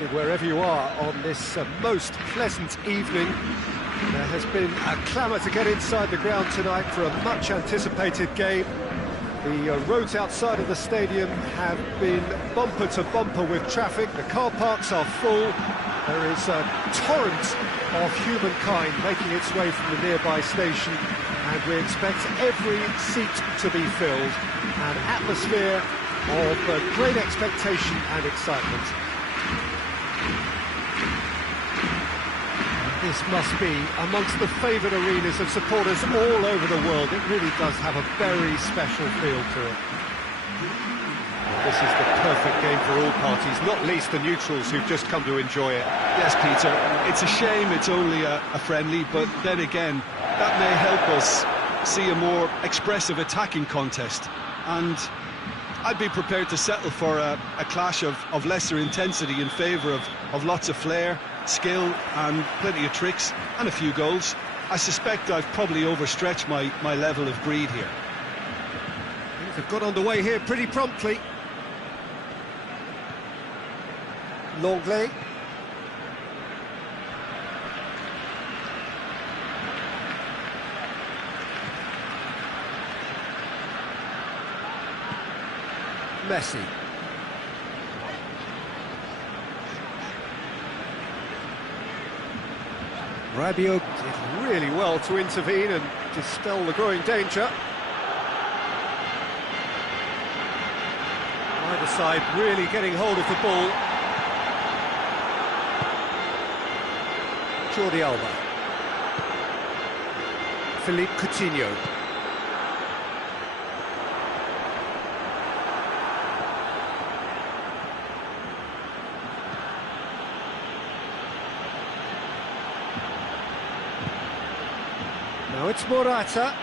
listening wherever you are on this most pleasant evening. There has been a clamour to get inside the ground tonight for a much-anticipated game. The roads outside of the stadium have been bumper to bumper with traffic. The car parks are full. There is a torrent of humankind making its way from the nearby station, and we expect every seat to be filled. An atmosphere of great expectation and excitement. This must be amongst the favoured arenas of supporters all over the world. It really does have a very special feel to it. This is the perfect game for all parties, not least the neutrals who've just come to enjoy it. Yes, Peter, it's a shame it's only a friendly, but then again, that may help us see a more expressive attacking contest. And I'd be prepared to settle for a clash of lesser intensity in favour of lots of flair, skill and plenty of tricks and a few goals. I suspect I've probably overstretched my level of greed here. Things have got underway here pretty promptly. Longley. Messi. Rabiot did really well to intervene and dispel the growing danger. Either side really getting hold of the ball. Jordi Alba. Philippe Coutinho. Now it's Morata.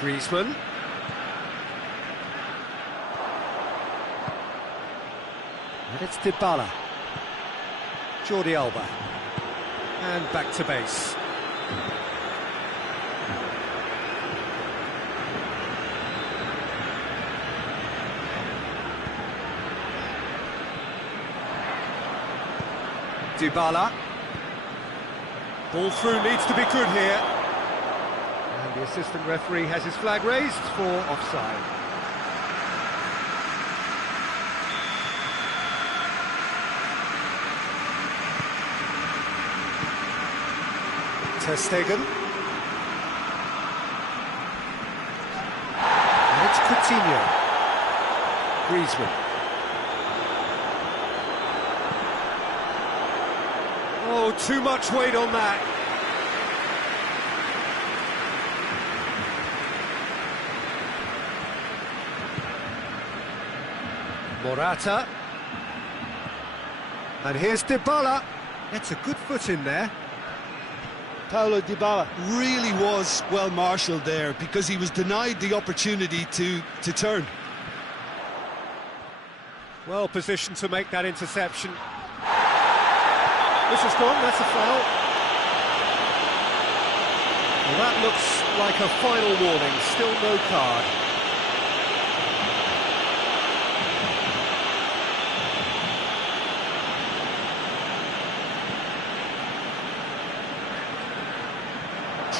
Griezmann. And it's Dybala. Jordi Alba. And back to base. Dybala. Ball through needs to be good here. And the assistant referee has his flag raised for offside. Ter Stegen. And it's Coutinho. Griezmann. Oh, too much weight on that. Morata. And here's Dybala. Gets a good foot in there. Paulo Dybala really was well marshalled there because he was denied the opportunity to turn. Well positioned to make that interception. This is gone, that's a foul. Well, that looks like a final warning, still no card.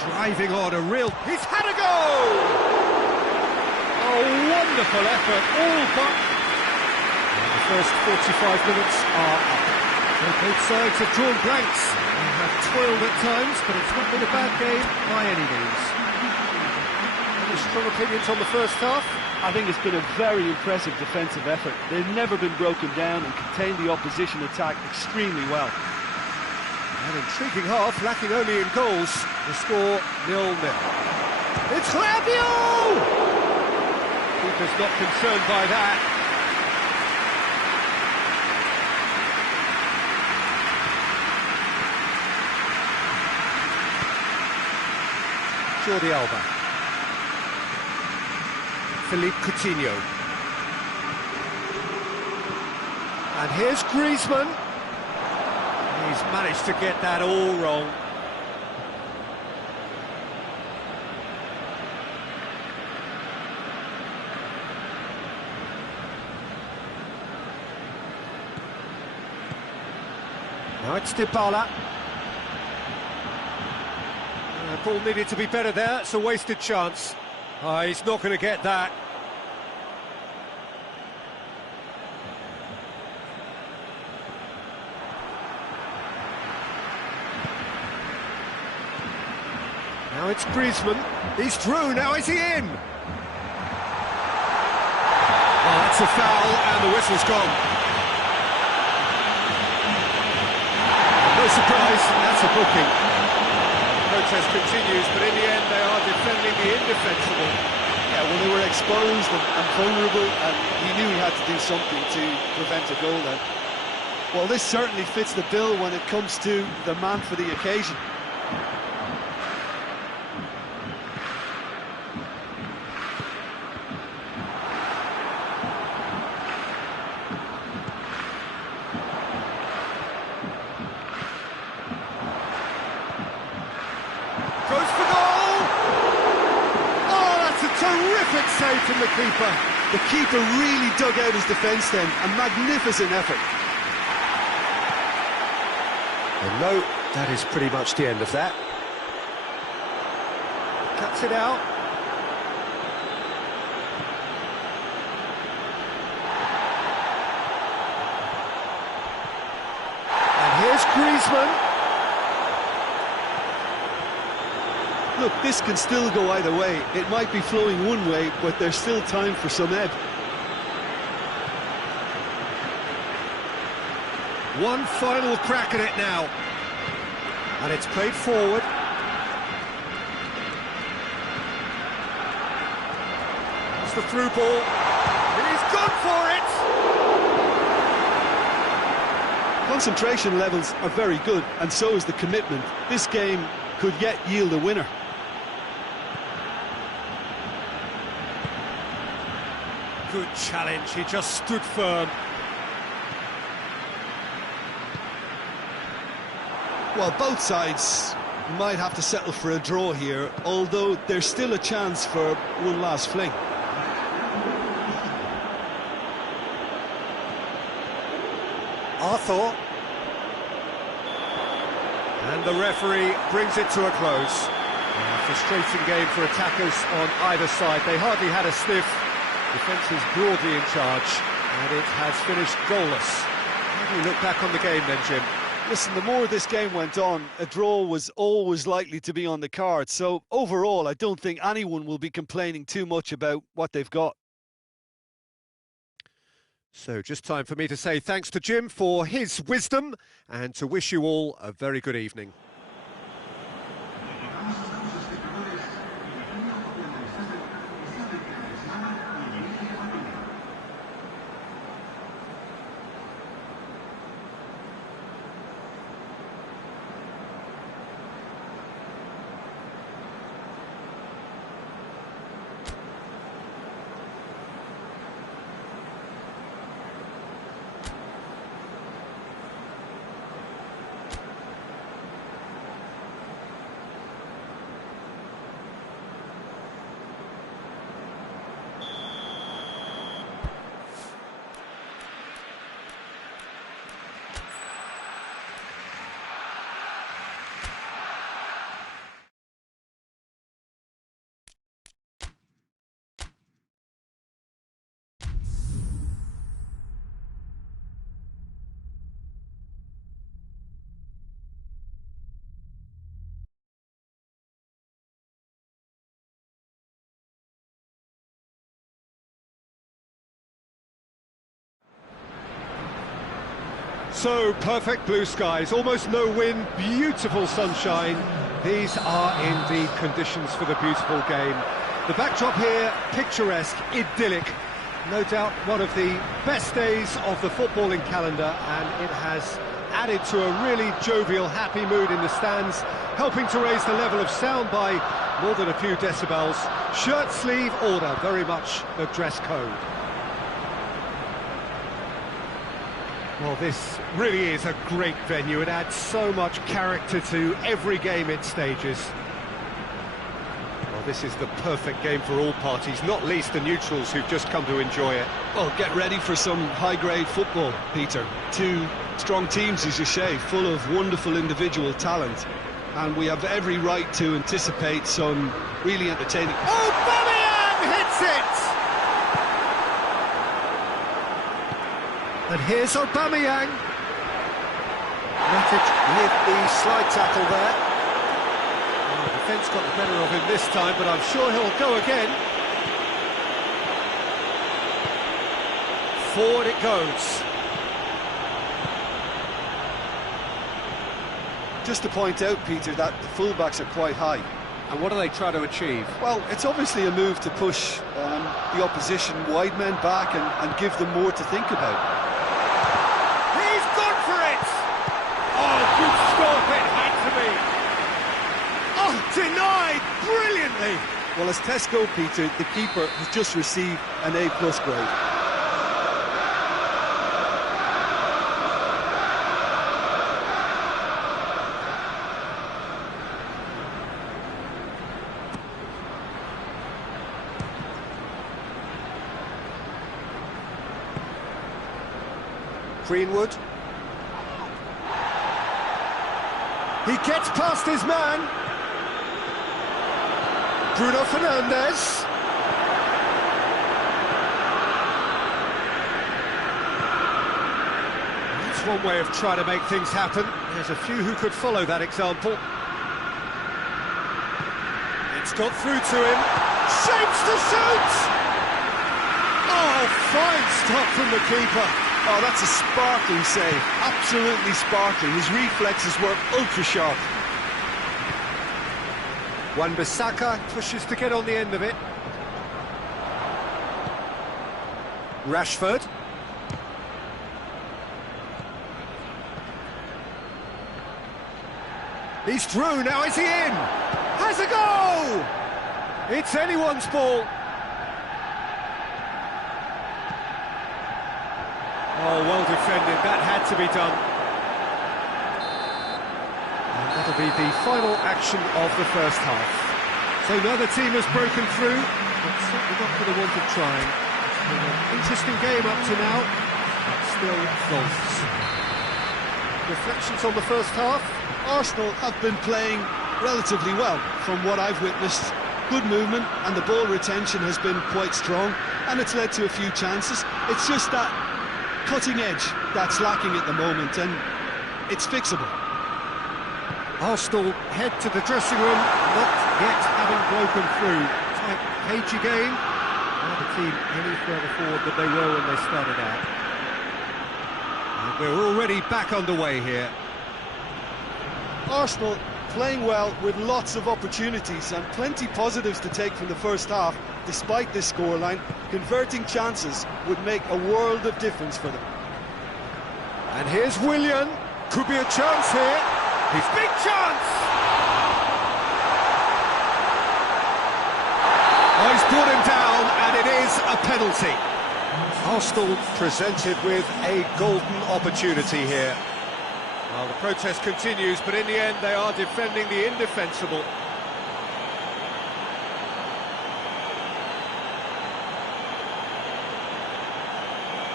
Driving on, a real... He's had a goal! Oh, wonderful effort, all but... And the first 45 minutes are up. So both sides have drawn blanks. They have toiled at times, but it's not been a bad game by any means. Any strong opinions on the first half? I think it's been a very impressive defensive effort. They've never been broken down and contained the opposition attack extremely well. An intriguing half, lacking only in goals. The score 0-0. It's Rabiot! Keeper's not concerned by that. Jordi Alba. Philippe Coutinho. And here's Griezmann. He's managed to get that all wrong. Now it's Dybala. Ball needed to be better there, it's a wasted chance. He's not going to get that. Now it's Griezmann. He's through, now is he in? Oh, that's a foul, and the whistle's gone. No surprise, that's a booking. Protest continues, but in the end they are defending the indefensible. Yeah, well, they were exposed and vulnerable, and he knew he had to do something to prevent a goal then. Well, this certainly fits the bill when it comes to the man for the occasion. Goes for goal! Oh, that's a terrific save from the keeper. The keeper really dug out his defence then, a magnificent effort. And no, that is pretty much the end of that. Cuts it out. And here's Griezmann. Look, this can still go either way. It might be flowing one way, but there's still time for some ebb. One final crack at it now. And it's played forward. It's the through ball. And he's gone for it! Concentration levels are very good, and so is the commitment. This game could yet yield a winner. Good challenge, he just stood firm. Well, both sides might have to settle for a draw here, although there's still a chance for one last fling. Arthur. And the referee brings it to a close. A frustrating game for attackers on either side. They hardly had a sniff. Defence is broadly in charge, and it has finished goalless. How do you look back on the game then, Jim? Listen, the more this game went on, a draw was always likely to be on the card. So overall, I don't think anyone will be complaining too much about what they've got. So just time for me to say thanks to Jim for his wisdom and to wish you all a very good evening. So, perfect blue skies, almost no wind, beautiful sunshine. These are indeed conditions for the beautiful game. The backdrop here, picturesque, idyllic. No doubt one of the best days of the footballing calendar, and it has added to a really jovial, happy mood in the stands, helping to raise the level of sound by more than a few decibels. Shirt sleeve order, very much the dress code. Well, this really is a great venue. It adds so much character to every game it stages. Well, this is the perfect game for all parties, not least the neutrals who've just come to enjoy it. Well, get ready for some high-grade football, Peter. Two strong teams, as you say, full of wonderful individual talent. And we have every right to anticipate some really entertaining... Oh, Aubameyang hits it! And here's Aubameyang. Matic with the slide tackle there. The defence got the better of him this time, but I'm sure he'll go again. Forward it goes. Just to point out, Peter, that the fullbacks are quite high. And what do they try to achieve? Well, it's obviously a move to push the opposition wide men back and give them more to think about. He's gone for it! Oh, good stop, it had to be! Oh, denied brilliantly! Well, as Tesco, Peter, the keeper has just received an A+ grade. Greenwood. He gets past his man. Bruno Fernandes. That's one way of trying to make things happen. There's a few who could follow that example. It's got through to him. Shapes to shoot! Oh, fine stop from the keeper. Oh, that's a sparkling save. Absolutely sparkling. His reflexes were ultra-sharp. Wan-Bissaka pushes to get on the end of it. Rashford. He's through, now is he in? Has a goal! It's anyone's ball. Oh, well defended, that had to be done. And that'll be the final action of the first half. So neither team has broken through, but certainly not for the want of trying. It's been an interesting game up to now, but still false. Reflections on the first half? Arsenal have been playing relatively well from what I've witnessed. Good movement and the ball retention has been quite strong, and it's led to a few chances. It's just that cutting edge that's lacking at the moment, and it's fixable. Arsenal head to the dressing room, not yet having broken through. Tight, cagey game. Now the team any further forward than they were when they started out. And we're already back underway here. Arsenal playing well with lots of opportunities and plenty positives to take from the first half. Despite this scoreline, converting chances would make a world of difference for them. And here's Willian. Could be a chance here. His big chance! Oh, he's brought him down, and it is a penalty. Arsenal presented with a golden opportunity here. Well, the protest continues, but in the end they are defending the indefensible.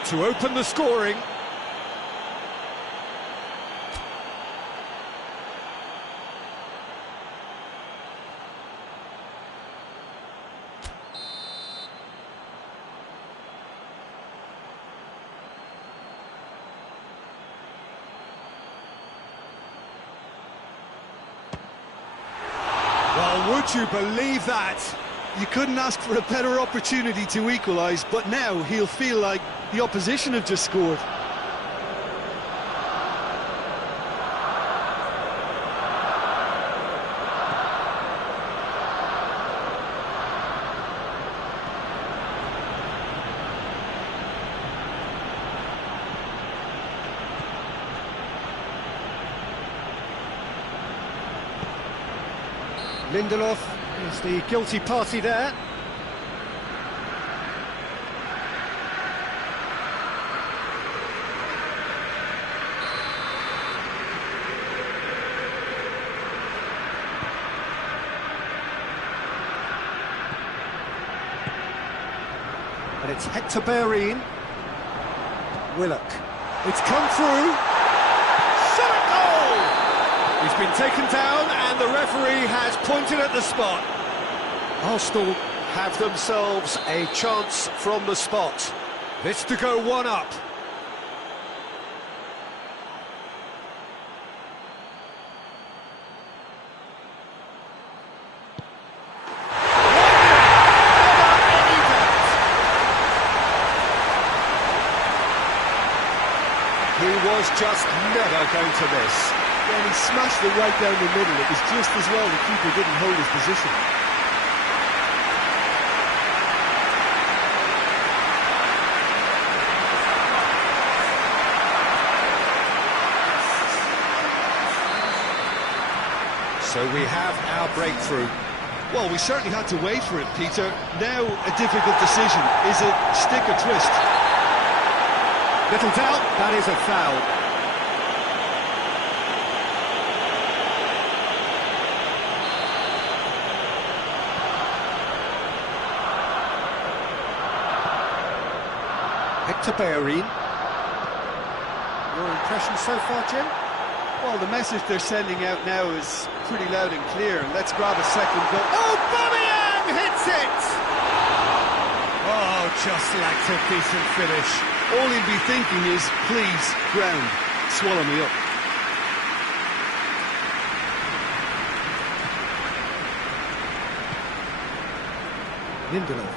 To open the scoring. Well, would you believe that? You couldn't ask for a better opportunity to equalise, but now he'll feel like the opposition have just scored. Lindelof is the guilty party there. And it's Hector Bellerin. Willock. It's come through. been taken down and the referee has pointed at the spot. Arsenal have themselves a chance from the spot. This to go one up. He was just never going to miss. And he smashed it right down the middle. It was just as well the keeper didn't hold his position. So we have our breakthrough. Well, we certainly had to wait for it, Peter. Now a difficult decision. Is it stick or twist? Little doubt, that is a foul. Hector Bellerin. Your impression so far, Jim? Well, the message they're sending out now is pretty loud and clear. Let's grab a second goal. Oh, Aubameyang hits it! Oh, just lacked a decent finish. All he'll be thinking is, please, ground, swallow me up. Lindelof.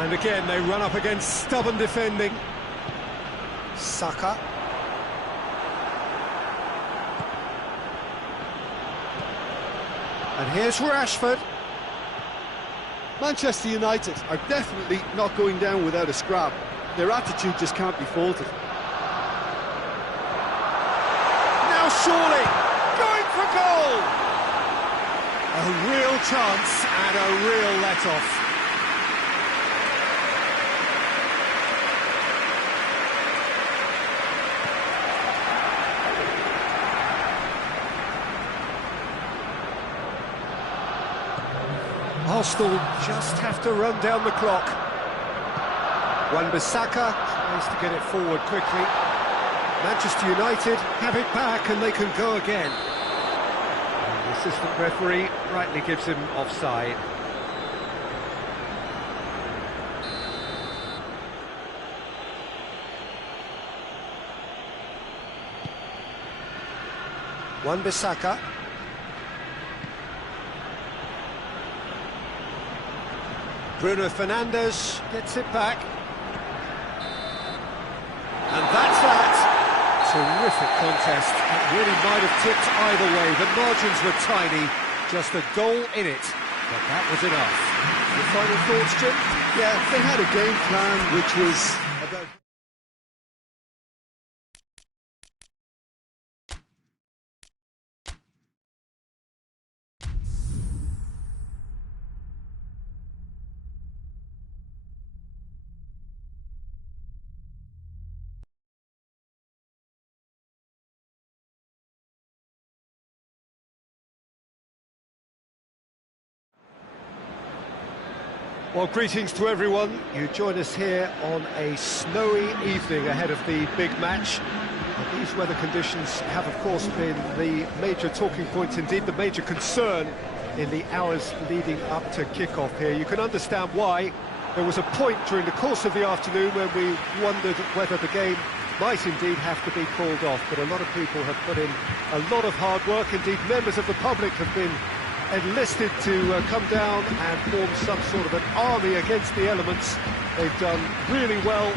And again, they run up against stubborn defending. Saka. And here's Rashford. Manchester United are definitely not going down without a scrap. Their attitude just can't be faulted. Now surely, going for goal! A real chance and a real let-off. Arsenal just have to run down the clock. Wan-Bissaka tries to get it forward quickly. Manchester United have it back and they can go again. And the assistant referee rightly gives him offside. Wan-Bissaka. Bruno Fernandes gets it back. And that's that. Terrific contest. It really might have tipped either way. The margins were tiny. Just a goal in it. But that was enough. Your final thoughts, Jim? Yeah, they had a game plan which was about... Well, greetings to everyone. You join us here on a snowy evening ahead of the big match. And these weather conditions have, of course, been the major talking point, indeed the major concern in the hours leading up to kick-off here. You can understand why. There was a point during the course of the afternoon when we wondered whether the game might indeed have to be called off, but a lot of people have put in a lot of hard work. Indeed, members of the public have been enlisted to come down and form some sort of an army against the elements. They've done really well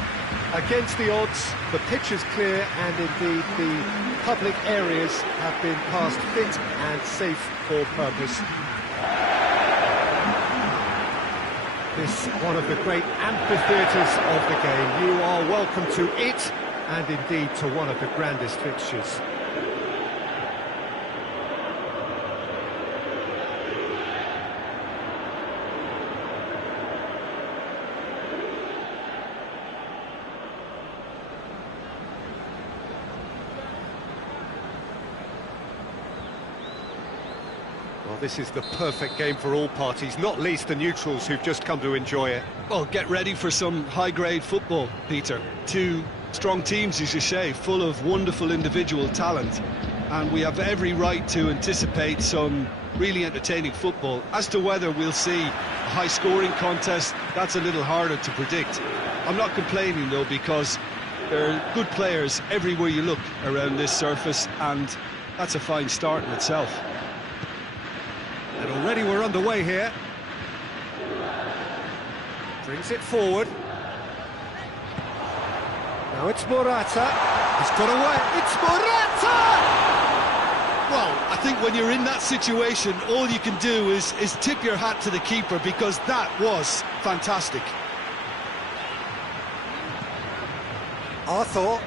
against the odds. The pitch is clear, and indeed the public areas have been passed fit and safe for purpose. This one of the great amphitheatres of the game. You are welcome to it, and indeed to one of the grandest fixtures. Well, this is the perfect game for all parties, not least the neutrals who've just come to enjoy it. Well, get ready for some high-grade football, Peter. Two strong teams, as you say, full of wonderful individual talent. And we have every right to anticipate some really entertaining football. As to whether we'll see a high-scoring contest, that's a little harder to predict. I'm not complaining, though, because there are good players everywhere you look around this surface, and that's a fine start in itself. And already we're underway here. Brings it forward. Now it's Morata. He's got away. It's Morata! Well, I think when you're in that situation, all you can do is tip your hat to the keeper, because that was fantastic. Arthur.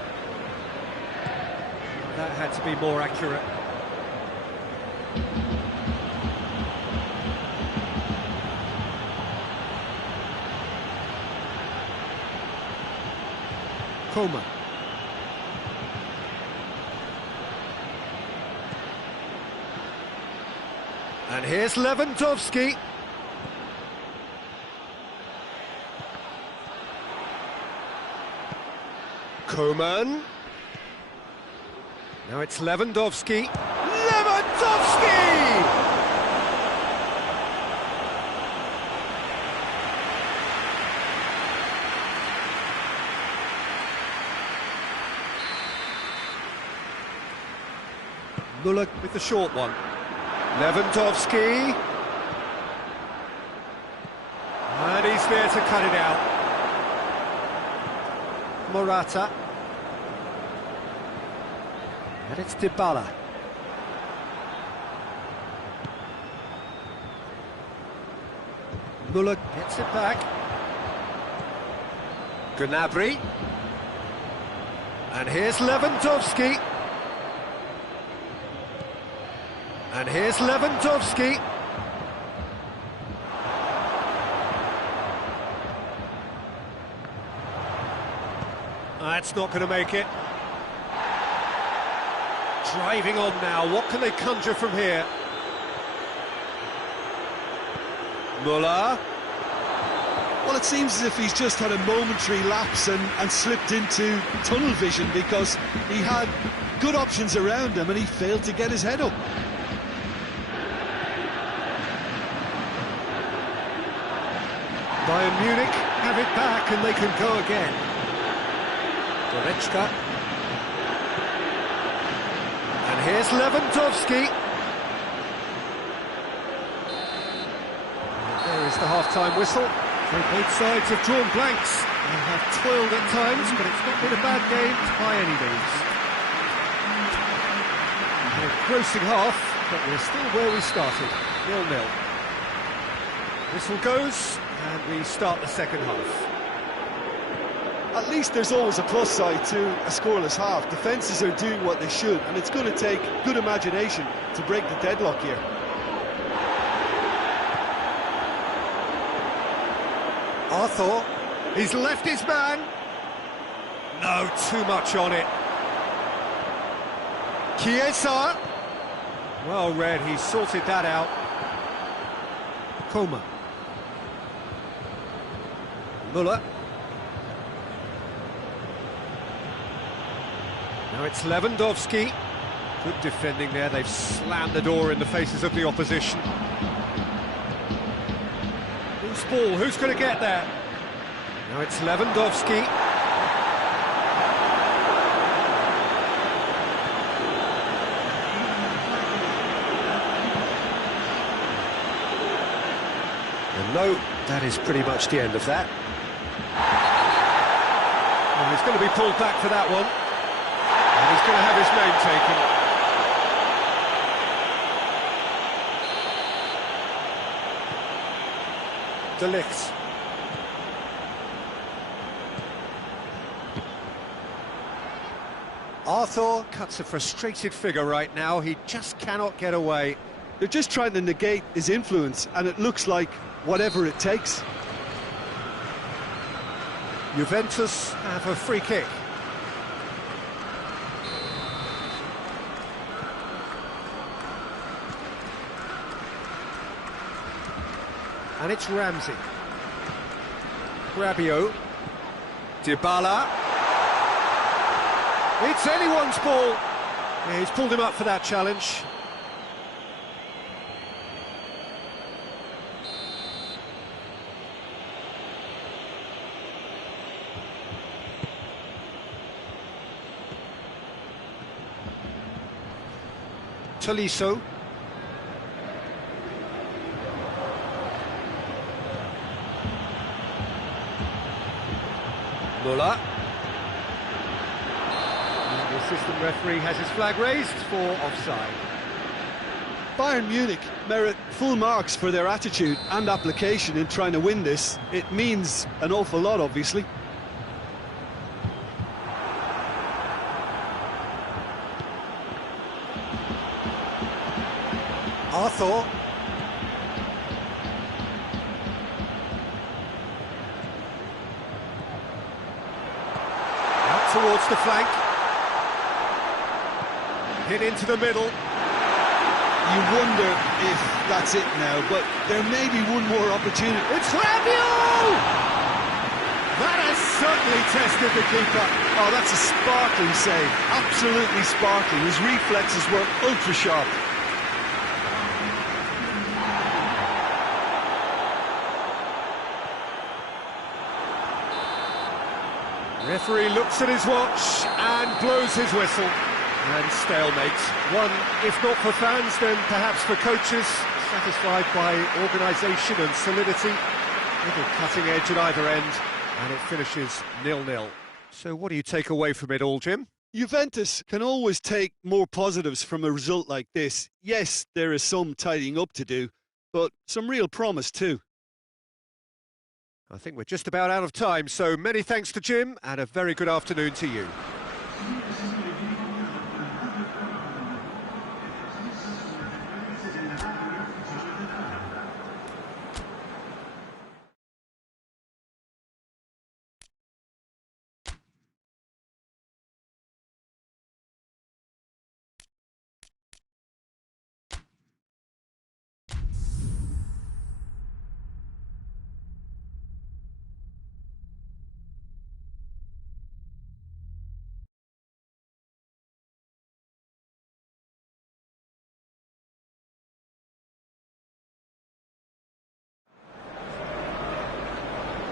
That had to be more accurate. Coman. And here's Lewandowski. Coman. Now it's Lewandowski. Lewandowski! Muller with the short one. Lewandowski. And he's there to cut it out. Morata. And it's Dybala. Muller gets it back. Gnabry. And here's Lewandowski. And here's Lewandowski. That's not going to make it. Driving on now, what can they conjure from here? Muller. Well, it seems as if he's just had a momentary lapse and slipped into tunnel vision, because he had good options around him and he failed to get his head up. Bayern Munich have it back and they can go again. Goretzka. And here's Lewandowski. There is the half-time whistle. Both sides have drawn blanks and have toiled at times, but it's not been a bad game by any means. An engrossing half, but we're still where we started, 0-0. Whistle goes, and we start the second half. At least there's always a plus side to a scoreless half. Defences are doing what they should, and it's going to take good imagination to break the deadlock here. Arthur, he's left his man. No, too much on it. Chiesa. Well read, he sorted that out. Coman. Muller. Now it's Lewandowski. Good defending there, they've slammed the door in the faces of the opposition. Loose ball, who's going to get there? Now it's Lewandowski. And no, that is pretty much the end of that. And he's going to be pulled back for that one. And he's going to have his name taken. De Ligt. Arthur cuts a frustrated figure right now. He just cannot get away. They're just trying to negate his influence, and it looks like whatever it takes. Juventus have a free kick. And it's Ramsey. Rabiot. Dybala. It's anyone's ball. Yeah, he's pulled him up for that challenge. Tolisso. Muller. And the assistant referee has his flag raised for offside. Bayern Munich merit full marks for their attitude and application in trying to win this. It means an awful lot, obviously. Arthur. Out towards the flank. Hit into the middle. You wonder if that's it now, but there may be one more opportunity. It's Rabiot! That has certainly tested the keeper. Oh, that's a sparkling save. Absolutely sparkling. His reflexes were ultra sharp. Referee looks at his watch and blows his whistle. And stalemate. One, if not for fans, then perhaps for coaches, satisfied by organisation and solidity. Little cutting edge at either end, and it finishes 0-0. So what do you take away from it all, Jim? Juventus can always take more positives from a result like this. Yes, there is some tidying up to do, but some real promise too. I think we're just about out of time, so many thanks to Jim, and a very good afternoon to you.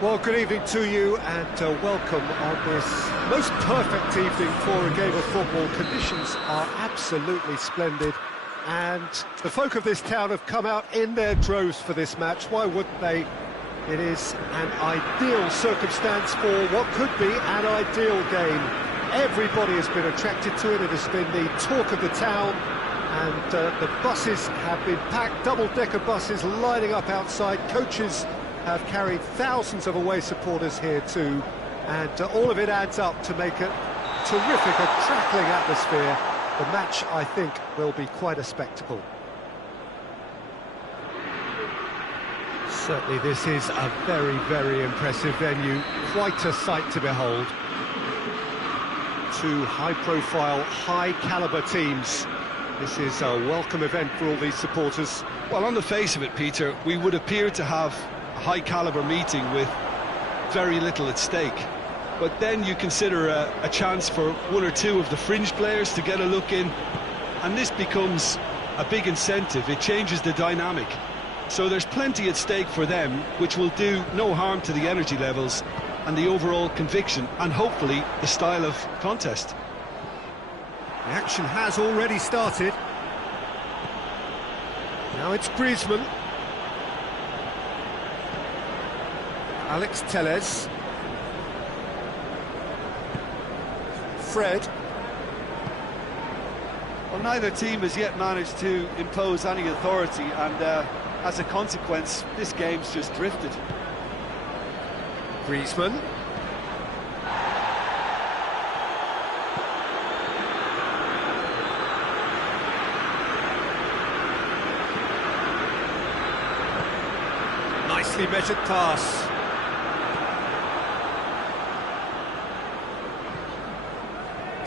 Well, good evening to you and welcome on this most perfect evening for a game of football. Conditions are absolutely splendid and the folk of this town have come out in their droves for this match. Why wouldn't they? It is an ideal circumstance for what could be an ideal game. Everybody has been attracted to it. It has been the talk of the town and the buses have been packed, double-decker buses lining up outside. Coaches have carried thousands of away supporters here too, and all of it adds up to make a terrific, a crackling atmosphere. The match, I think, will be quite a spectacle. Certainly this is a very, very impressive venue, quite a sight to behold. Two high-profile, high-caliber teams. This is a welcome event for all these supporters. Well, on the face of it, Peter, we would appear to have high-caliber meeting with very little at stake, but then you consider a chance for one or two of the fringe players to get a look in, and this becomes a big incentive. It changes the dynamic, so there's plenty at stake for them, which will do no harm to the energy levels and the overall conviction and hopefully the style of contest. The action has already started. Now it's Griezmann. Alex Telles. Fred. Well, neither team has yet managed to impose any authority, and as a consequence, this game's just drifted. Griezmann. Nicely measured pass.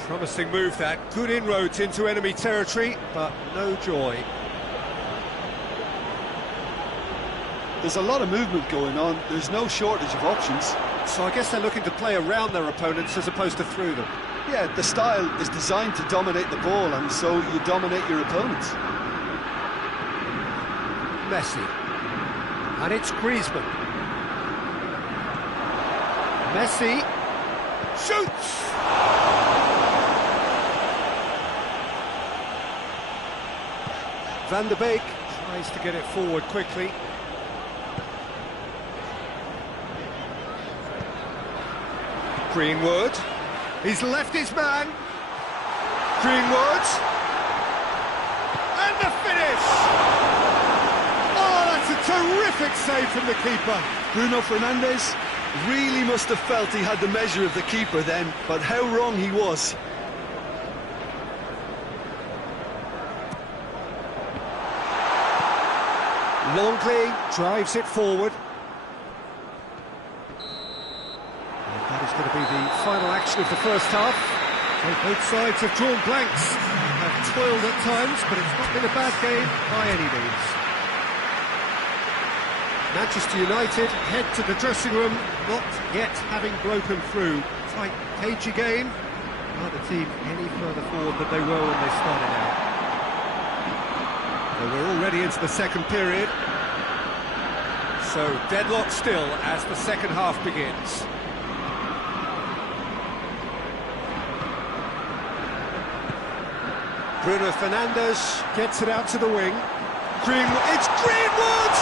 Promising move that, good inroads into enemy territory, but no joy. There's a lot of movement going on. There's no shortage of options. So I guess they're looking to play around their opponents as opposed to through them. Yeah, the style is designed to dominate the ball, and so you dominate your opponents. Messi. And it's Griezmann. Messi shoots! Van der Beek tries to get it forward quickly. Greenwood. He's left his man. Greenwood. And the finish! Oh, that's a terrific save from the keeper. Bruno Fernandes really must have felt he had the measure of the keeper then, but how wrong he was. Longley drives it forward. And that is going to be the final action of the first half. So both sides have drawn blanks. They have toiled at times, but it's not been a bad game by any means. Manchester United head to the dressing room, not yet having broken through. Tight, cagey game. Neither team any further forward than they were when they started out. So we're already into the second period. So deadlock still as the second half begins. Bruno Fernandes gets it out to the wing. It's Greenwood!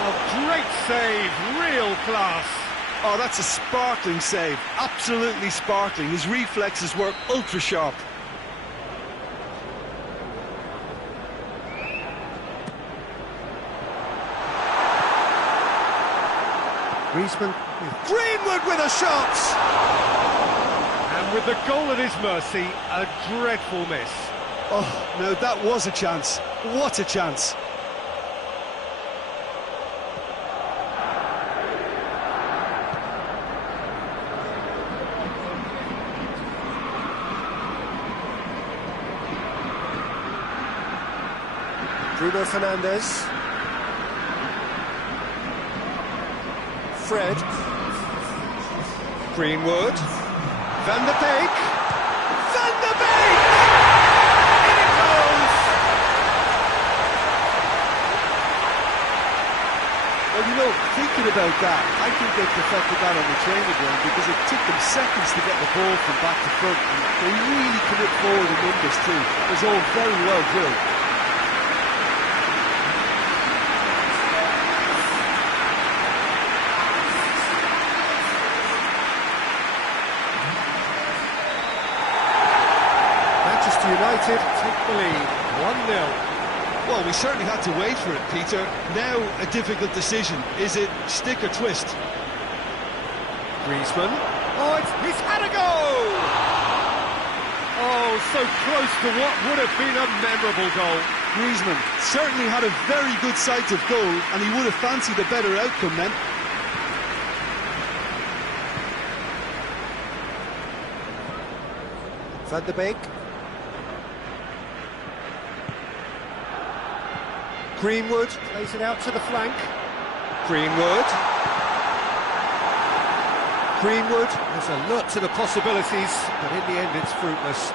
Oh, great save, real class. Oh, that's a sparkling save, absolutely sparkling. His reflexes were ultra sharp. Griezmann, Greenwood with a shot! And with the goal at his mercy, a dreadful miss. Oh, no, that was a chance. What a chance. Bruno Fernandes. Fred. Greenwood. Van der Beek. Van der Beek! In it goes! Well, you know, thinking about that, I think they perfected that on the training ground because it took them seconds to get the ball from back to front. And they really commit forward in numbers too. It was all very well drilled. United take the lead, 1-0. Well, we certainly had to wait for it, Peter. Now a difficult decision. Is it stick or twist? Griezmann. Oh, he's had a goal! Oh, so close to what would have been a memorable goal. Griezmann certainly had a very good sight of goal, and he would have fancied a better outcome then. Van der Beek. Greenwood plays it out to the flank. Greenwood. Greenwood has alert to the possibilities, but in the end it's fruitless.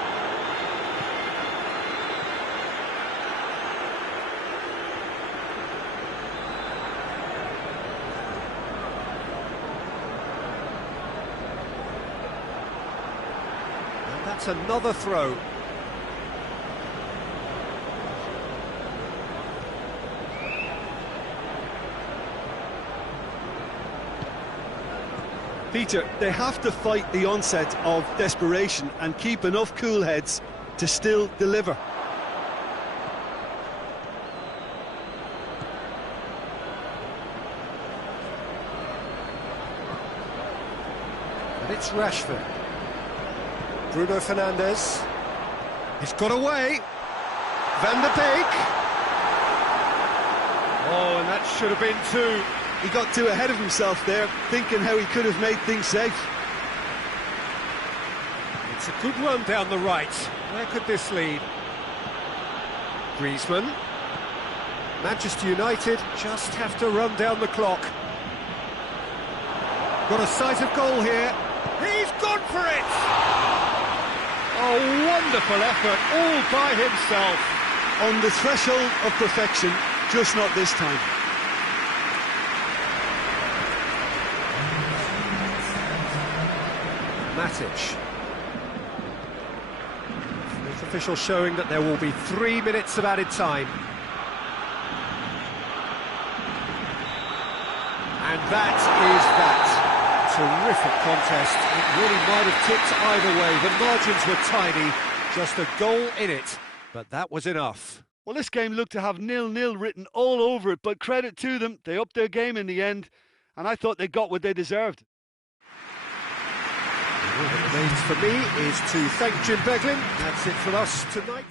And that's another throw. Peter, they have to fight the onset of desperation and keep enough cool heads to still deliver. And it's Rashford. Bruno Fernandes. He's got away. Van der Beek. Oh, and that should have been two. He got too ahead of himself there, thinking how he could have made things safe. It's a good run down the right. Where could this lead? Griezmann. Manchester United just have to run down the clock. Got a sight of goal here. He's gone for it! Oh, wonderful effort, all by himself. On the threshold of perfection, just not this time. Matic. Fourth official showing that there will be 3 minutes of added time. And that is that. Terrific contest. It really might have tipped either way. The margins were tiny, just a goal in it. But that was enough. Well, this game looked to have 0-0 written all over it, but credit to them, they upped their game in the end, and I thought they got what they deserved. All that remains for me is to thank Jim Beglin. That's it from us tonight.